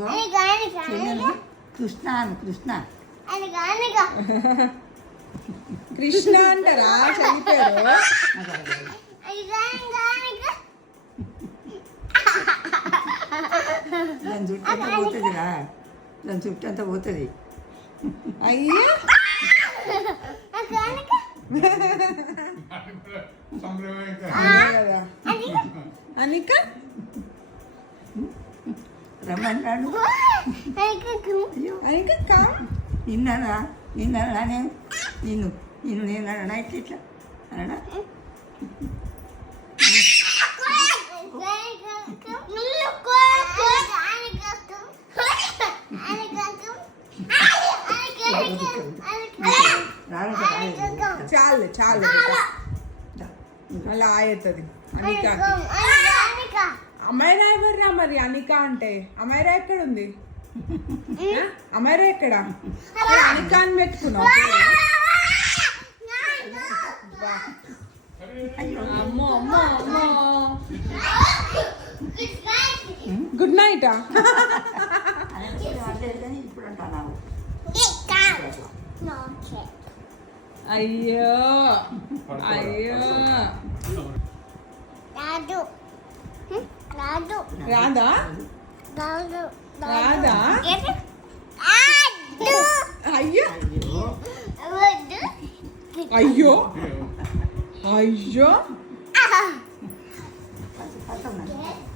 ఇగో చెల్లెలు కృష్ణ అని కృష్ణ కృష్ణ అంటారా చెల్లి పేరు? దాని చుట్టూ అంతా పోతుందిరా, దాని చుట్టూ అంతా పోతుంది. అయ్యా అనిక రమ్మన్నాడు. అనిక కా నిన్ననా నిన్ను నేను అన్నా ఇట్లా అన్నా. చాలు చాలు అలా అవుతుంది. అనిక అమైరా ఎవర్రా మరి? అనిక అంటే అమైరా ఎక్కడ ఉంది? అమైరా ఎక్కడ? అనిక అని పెట్టుకున్నావు. అమ్మో అమ్మో అమ్మో గుడ్ నైటా? ఇప్పుడు అంటున్నావు. అయ్యో అయ్యో రాదా రాదా? అయ్యో అయ్యో అయ్యో